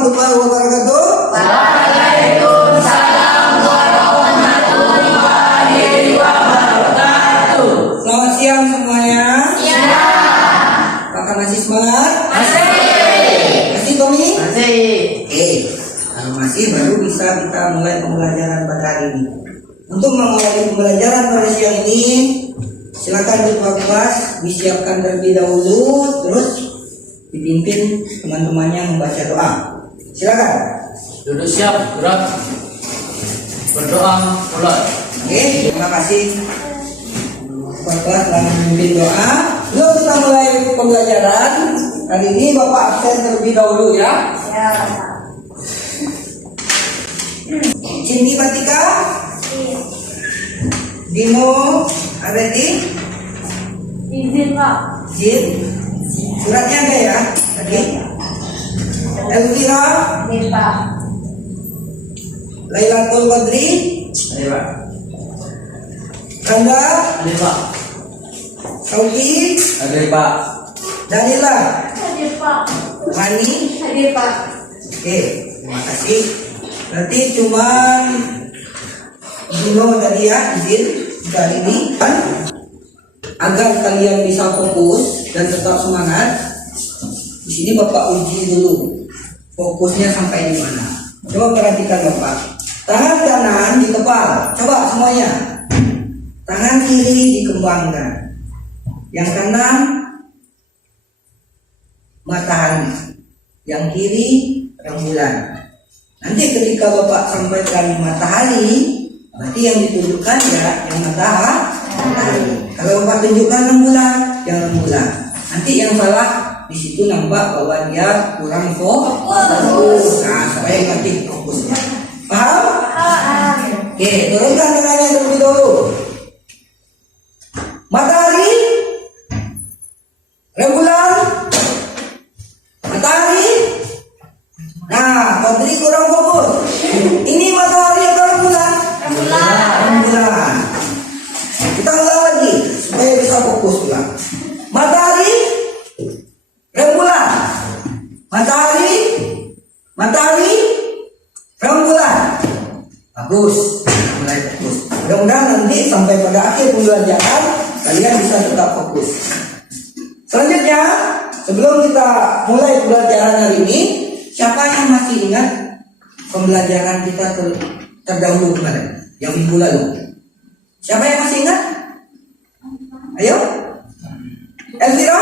warahmatullahi wabarakatuh. Waalaikumsalam warahmatullahi wabarakatuh. Selamat siang semuanya. Siang. Apakah masih semangat? Masih. Masih Tommy? Masih. Oke. Kalau masih baru bisa kita mulai pembelajaran pada hari ini. Untuk memulai pembelajaran pada siang ini, silakan ketua kelas disiapkan terlebih dahulu, terus dipimpin teman-temannya membaca doa. Silakan. Duduk siap, gerak. Berdoa mulai. Oke, terima kasih. Ketua kelas telah memimpin doa. Sebelum kita mulai pembelajaran hari ini, Bapak absen terlebih dahulu ya. Ya. Cinti Batika, Dino, Areti, Izin Pak. Jin, suratnya ada ya tadi. Elvira, Izin Pak. Lailatul Qadri, Ayo Pak. Kanda, Ayo Pak. Sauki, Ayo Pak. Danila, Hadir Pak. Mani. Hadir Pak. Oke, terima kasih. Berarti cuman Dino tadi ya izin kali ini kan, agar kalian bisa fokus dan tetap semangat. Di sini Bapak uji dulu fokusnya sampai di mana. Coba perhatikan Bapak. Tangan kanan dikepal. Coba semuanya. Tangan kiri dikembangkan. Yang kanan matahari, yang kiri rembulan. Nanti ketika Bapak sampaikan matahari, berarti yang ditunjukkan ya yang matahari. Kalau Bapak tunjukkan rembulan, yang rembulan. Nanti yang salah di situ nampak bahwa dia kurang fokus. Nah, supaya ngerti fokusnya. Paham? Oke, turunkan tangannya terlebih dahulu. Matahari, rembulan, matahari. Nah, Fadri kurang fokus. Ini matahari atau rembulan? Rembulan. Kita ulang lagi supaya bisa fokus ulang. Matahari, rembulan, matahari, matahari, rembulan. Bagus, mulai fokus. Mudah-mudahan nanti sampai pada akhir pembelajaran kalian bisa tetap fokus. Selanjutnya, sebelum kita mulai pembelajaran hari ini, siapa yang masih ingat pembelajaran kita terdahulu kemarin, yang minggu lalu? Siapa yang masih ingat? Ayo, Elvira,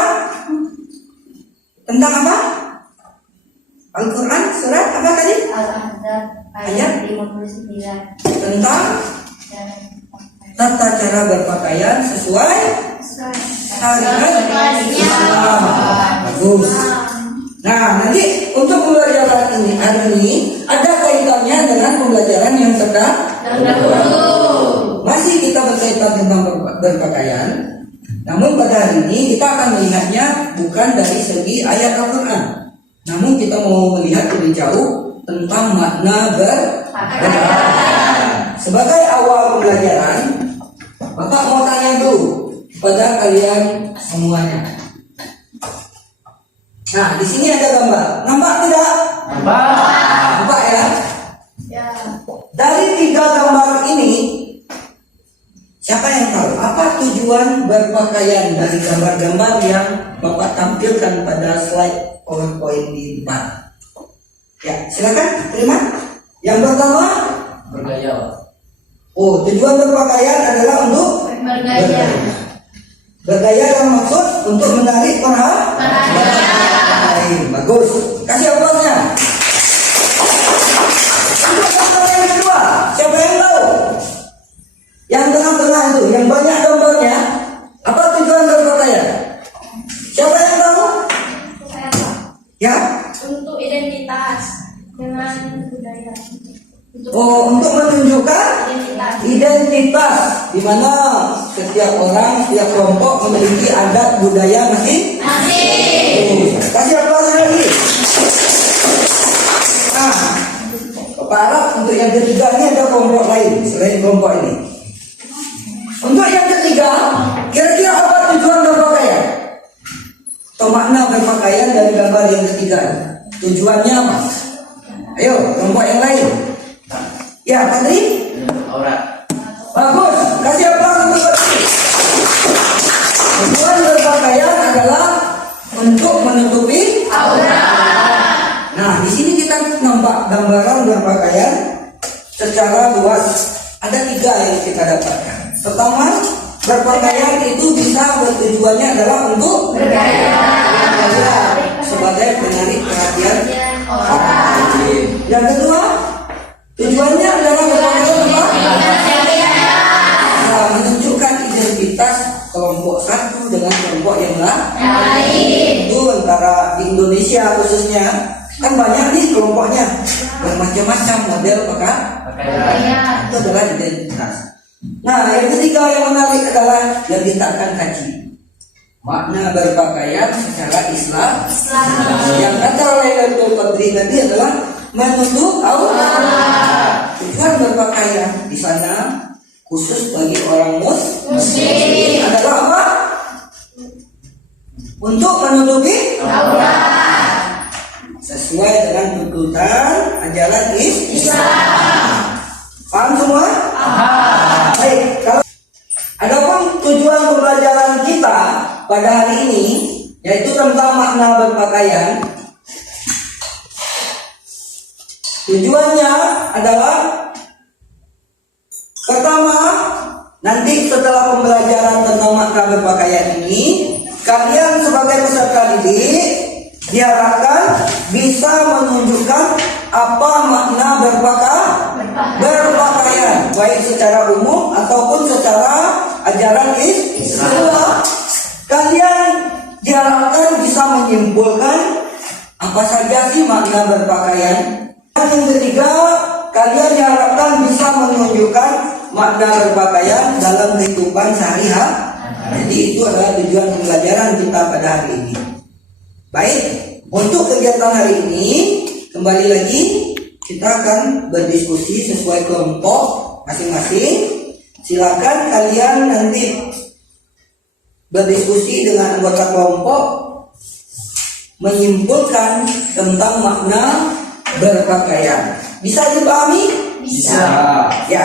tentang apa? Al-Quran surat apa tadi? Al-Ahzab Ayat? ayat 59. Tentang tata cara berpakaian sesuai syariat Islam. Bagus. Nah, nanti untuk pembelajaran ini hari ini ada kaitannya dengan pembelajaran yang terdahulu. Masih kita berkaitan tentang berpakaian. Namun pada hari ini kita akan melihatnya bukan dari segi ayat Al-Quran. Namun kita mau melihat lebih jauh tentang makna berpakaian. Sebagai awal pembelajaran, Bapak mau tanya dulu kepada kalian semuanya. Nah, di sini ada gambar. Nampak tidak? Nampak ya? Ya. Dari 3 gambar ini, siapa yang tahu apa tujuan berpakaian dari gambar-gambar yang Bapak tampilkan pada slide PowerPoint di depan? Ya, silakan terima. Yang pertama, Bergaya. oh, tujuan berpakaian adalah untuk Bergaya. Bergaya yang maksud untuk menarik perhatian. Bagus. Kasih aplausnya. Untuk gambar yang kedua, siapa yang tahu? Yang tengah-tengah itu, yang banyak gambarnya, apa tujuan berpakaian? Siapa yang tahu? Saya Pak. Ya? Untuk identitas dengan budaya. Oh, untuk menunjukkan identitas, di mana setiap orang, setiap kelompok memiliki adat budaya masing. Kasih aplaus lagi. Nah, Bapak harap untuk yang ketiga ini ada kelompok lain selain kelompok ini. Untuk yang ketiga, kira-kira apa tujuan berpakaian? Atau makna berpakaian dari gambar yang ketiga? Tujuannya apa? Ayo, kelompok yang lain. Ya, Padri. Aurat. Bagus. Kasih aplaus untuk Padri. Tujuan berpakaian adalah untuk menutupi aurat. Nah, di sini kita nampak gambaran berpakaian secara luas. Ada 3 yang kita dapatkan. Pertama, berpakaian itu bisa bertujuannya adalah untuk bergaya sebagai penarik perhatian orang. Yang kedua, tujuannya adalah berpakaian menunjukkan identitas kelompok satu dengan kelompok yang lain. Itu antara di Indonesia khususnya kan banyak nih kelompoknya, bermacam-macam model pakaian. Itu adalah identitas. Nah, yang ketiga yang menarik adalah yang ditakkan kaji. Makna berpakaian secara Islam. Yang kata Lailatul Qadri tadi adalah menutup aurat. Tujuan berpakaian di sana khusus bagi orang muslim adalah apa? Untuk menutupi aurat. Sesuai dengan tuntutan ajaran Islam. Paham semua? Baik, kalau adapun tujuan pembelajaran kita pada hari ini yaitu tentang makna berpakaian. Tujuannya adalah pertama, nanti setelah pembelajaran tentang makna berpakaian ini, kalian sebagai peserta didik diharapkan bisa menunjukkan apa makna berpakaian, baik secara umum ataupun secara ajaran Islam. Kalian diharapkan bisa menyimpulkan apa saja sih makna berpakaian. Dan yang ketiga, kalian diharapkan bisa menunjukkan makna berpakaian dalam kehidupan sehari-hari. Jadi itu adalah tujuan pembelajaran kita pada hari ini. Baik, untuk kegiatan hari ini kembali lagi kita akan berdiskusi sesuai kelompok masing-masing. Silakan kalian nanti berdiskusi dengan anggota kelompok menyimpulkan tentang makna berpakaian. Bisa dipahami? Bisa. Ya,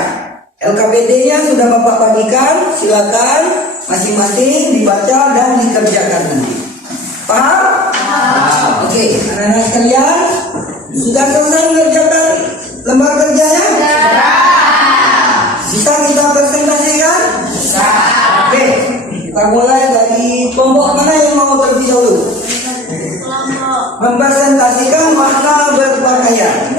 LKPD-nya sudah Bapak bagikan. Silakan masing-masing dibaca dan dikerjakan nanti. Paham? Oke, anak-anak sekalian, sudah selesai mengerjakan lembar kerjanya? Bisa kita presentasikan? Bisa. Oke, kita mulai dari kelompok mana yang mau terlebih dahulu? Mempresentasikan makna berpakaian.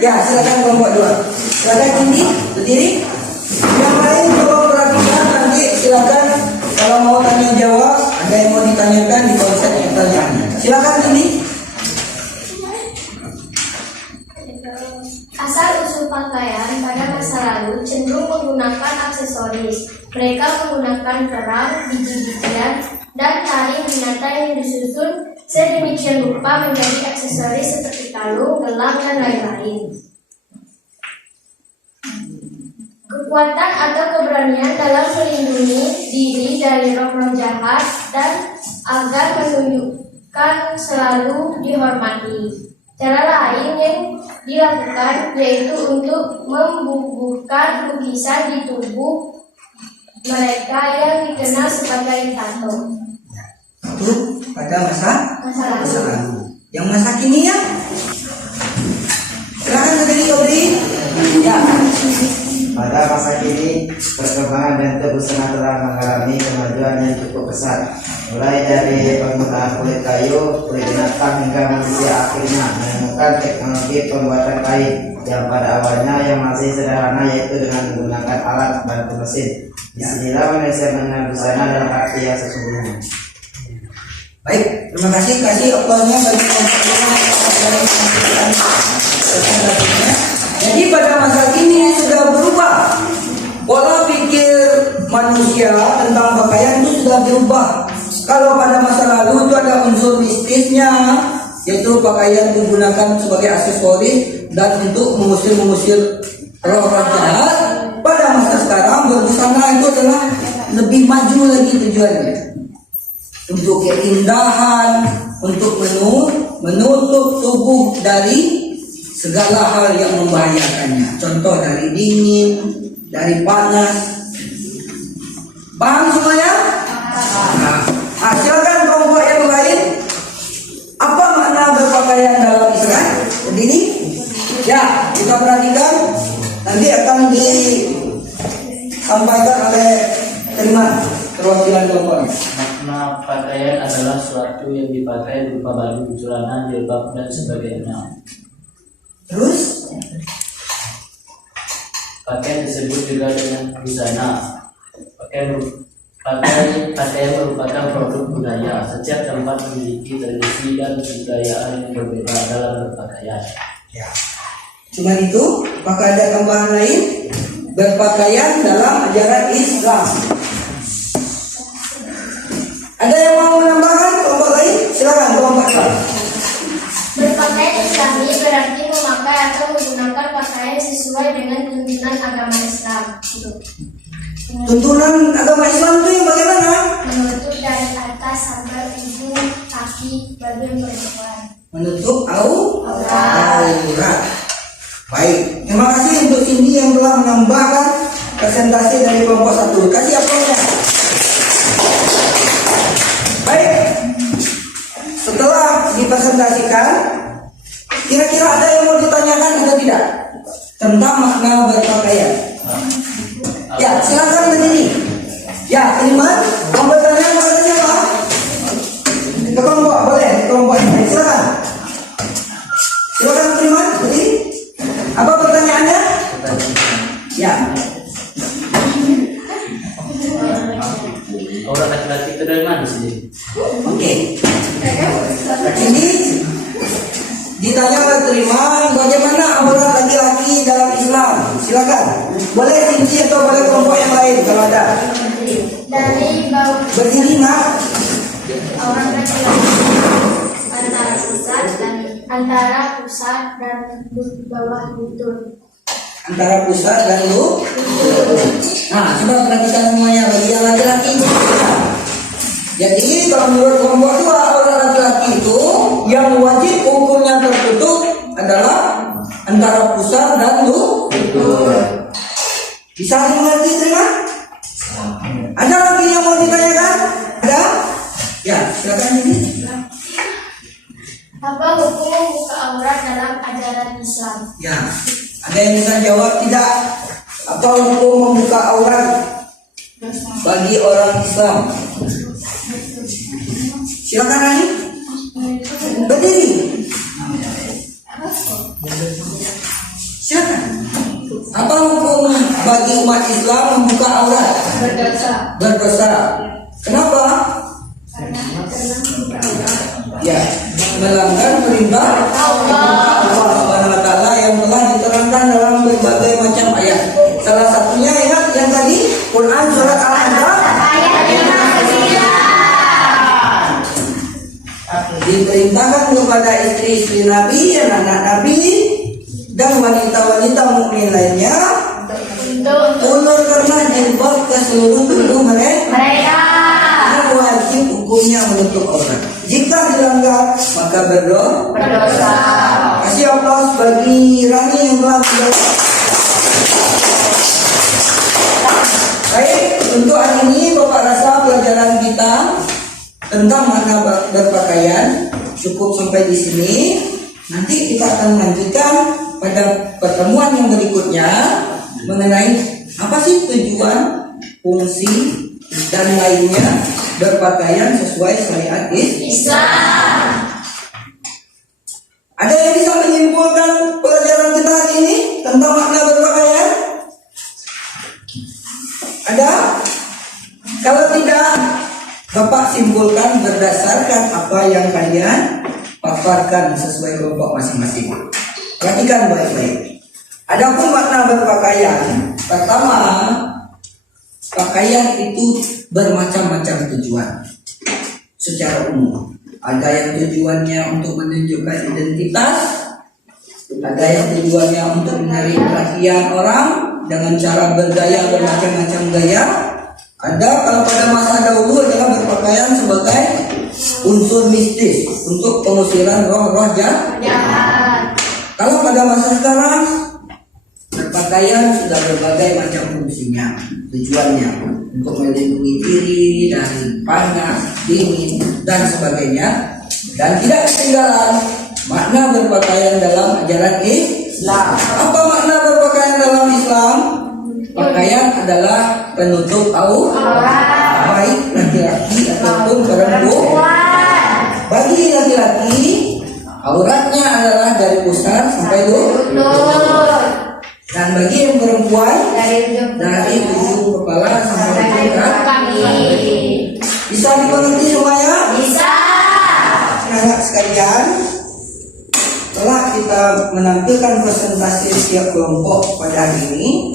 Ya, silakan kelompok 2. Silakan berdiri. Yang lain coba perhatikan nanti silakan kalau mau tanya jawab, ada yang mau ditanyakan di konsep pertanyaannya. Silakan ini. Asal-usul pakaian pada masa lalu cenderung menggunakan aksesoris. Mereka menggunakan kerang, biji-bijian, dan taring binatang yang disusun sedemikian rupa menjadi aksesoris seperti kalung, gelang, dan lain-lain. Kekuatan atau keberanian dalam melindungi diri dari roh-roh jahat dan agar menunjukkan selalu dihormati. Cara lain yang dilakukan yaitu untuk membubuhkan lukisan di tubuh mereka yang dikenal sebagai tato. Itu pada masa Masa lalu. Yang masa kini ya? Silakan berdiri. Ya. Pada masa kini, perkembangan bentuk busana telah mengalami kemajuan yang cukup pesat. Mulai dari penggunaan kulit kayu, kulit binatang hingga manusia akhirnya menemukan teknologi pembuatan kain yang pada awalnya yang masih sederhana yaitu dengan menggunakan alat bantu mesin. Disinilah Malaysia mengenal busana dalam arti yang sesungguhnya. Baik, terima kasih. Kasih aplausnya bagi Jadi pada masa kini sudah berubah. Pola pikir manusia tentang pakaian itu sudah berubah. Kalau pada masa lalu itu ada unsur mistisnya, yaitu pakaian digunakan sebagai aksesoris dan untuk mengusir roh-roh jahat. Pada masa sekarang berbusana itu adalah lebih maju lagi tujuannya. Untuk keindahan, untuk menutup tubuh dari segala hal yang membahayakannya. Contoh dari dingin, dari panas. Paham semuanya? Silakan kelompok yang lain. Apa makna berpakaian dalam Islam? Ini ya, kita perhatikan. Nanti akan disampaikan oleh teman perwakilan kelompoknya. Makna pakaian adalah suatu yang dipakai berupa baju, celana, jilbab, dan sebagainya. Terus Pakaian disebut juga dengan busana. Pakaian merupakan produk budaya. Setiap tempat memiliki tradisi dan kebudayaan yang berbeda dalam berpakaian. ya, cuma itu. Apakah ada tambahan lain? Berpakaian dalam ajaran Islam. Ada yang mau menambahkan kelompok lain? Silakan kelompok lain. Berpakaian Islami berarti memakai atau menggunakan pakaian sesuai dengan tuntunan agama Islam. Tuntunan agama Islam itu yang bagaimana? Menutup dari atas sampai ujung kaki bagian perempuan. Menutup Aurat. aurat. Baik, terima kasih untuk Cindy yang telah menambahkan presentasi dari kelompok 1. Kasih aplausnya. Baik, setelah dipresentasikan, kira-kira ada yang mau ditanyakan atau tidak tentang makna berpakaian? Ya, silakan berdiri. Ya, Iman, mau bertanya apa? Ke kelompok, boleh, kelompok ini. Silakan. Silakan Iman, berdiri. Apa pertanyaannya? Ya. Aurat laki-laki itu dari mana sih? Oke. Ini ditanya oleh Triman, bagaimana aurat laki-laki dalam Islam? Silakan. Boleh Cindy atau boleh kelompok yang lain kalau ada. Dari bawah Berdiri nak. aurat laki-laki antara pusat dan bawah lutut. Antara pusat dan lutut. Nah, coba perhatikan semuanya bagi yang laki-laki. Jadi kalau menurut kelompok 2, aurat laki-laki itu yang wajib hukumnya tertutup adalah antara pusat dan lutut. Bisa dimengerti Terima? Ada lagi yang mau ditanyakan? Ada? Ya, silakan ini. Apa hukum membuka aurat dalam ajaran Islam? Ya, ada yang bisa jawab tidak? Apa hukum membuka aurat bagi orang Islam? Silakan Ani. Berdiri. Silakan. Apa hukum bagi umat Islam membuka aurat? Berdosa. Kenapa? Ya, melanggar perintah Allah Subhanahu wa taala yang telah diterangkan dalam berbagai macam ayat. Salah satunya ingat yang tadi Quran surat Al-An'am Ayat 59. Diperintahkan kepada istri-istri Nabi, anak-anak Nabi dan wanita-wanita mukmin lainnya untuk ulurkanlah jilbab ke seluruh tubuh mereka. Wajib hukumnya menutup aurat. Jika dilanggar maka berdosa. Kasih aplaus bagi Rani yang telah menjawab. Baik, untuk hari ini Bapak rasa pelajaran kita tentang makna berpakaian cukup sampai di sini. Nanti kita akan melanjutkan pada pertemuan yang berikutnya mengenai apa sih tujuan, fungsi dan lainnya berpakaian sesuai syariat Islam. Ada yang bisa menyimpulkan pelajaran kita hari ini tentang makna berpakaian? Ada? Kalau tidak, Bapak simpulkan berdasarkan apa yang kalian paparkan sesuai kelompok masing-masing. Perhatikan baik-baik. Adapun makna berpakaian, pertama, pakaian itu bermacam-macam tujuan secara umum. Ada yang tujuannya untuk menunjukkan identitas, ada yang tujuannya untuk menarik perhatian orang dengan cara bergaya bermacam-macam gaya. Ada kalau pada masa dahulu adalah berpakaian sebagai unsur mistis untuk pengusiran roh-roh jahat. Kalau pada masa sekarang berpakaian sudah berbagai macam fungsinya, tujuannya untuk melindungi diri dari panas, dingin, dan sebagainya. Dan tidak ketinggalan makna berpakaian dalam ajaran Islam. Apa makna berpakaian dalam Islam? Pakaian adalah penutup aurat, baik laki-laki ataupun perempuan. Bagi laki-laki, auratnya adalah dari pusar sampai lutut. Dan bagi yang perempuan, dari ujung kepala sampai ujung kaki. Bisa dimengerti semuanya? Bisa. Anak sekalian, setelah kita menampilkan presentasi setiap kelompok pada hari ini,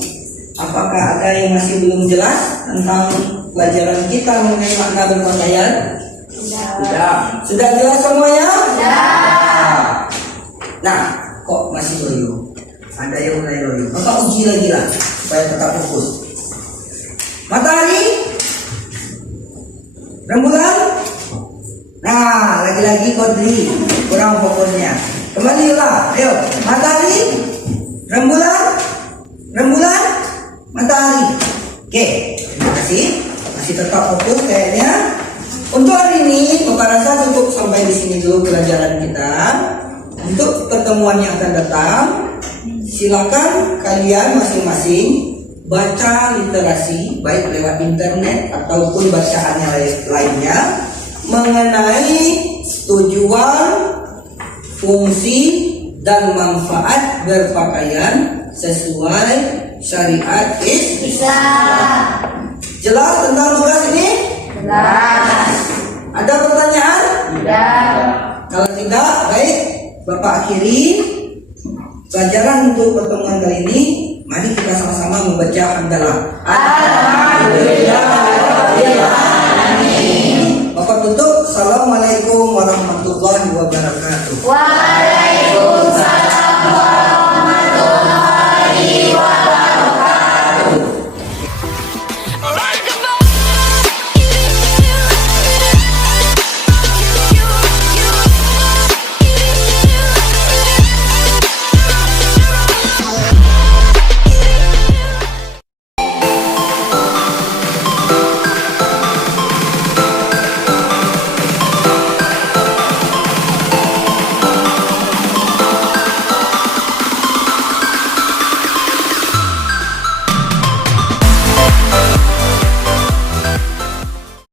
apakah ada yang masih belum jelas tentang pelajaran kita mengenai makna berpakaian? Sudah jelas semuanya? Nah, kok masih loyo? Ada yang mulai loyo. Maka uji lagi lah supaya tetap fokus. Matahari, rembulan. Nah, lagi-lagi Kodri kurang fokusnya. Kembalilah, ayo. Matahari, rembulan, matahari. Oke, terima kasih. Masih tetap fokus kayaknya. Untuk hari ini, Bapak rasa cukup sampai di sini dulu pelajaran kita. Untuk pertemuan yang akan datang, silakan kalian masing-masing baca literasi baik lewat internet ataupun bacaan yang lainnya mengenai tujuan, fungsi, dan manfaat berpakaian sesuai syariat Islam. Jelas tentang tugas ini? Jelas. Ada pertanyaan? Tidak. Kalau tidak, baik, Bapak akhiri pelajaran untuk pertemuan kali ini. Mari kita sama-sama membaca hamdalah. Alhamdulillah. Bapak tutup. Assalamualaikum warahmatullahi wabarakatuh.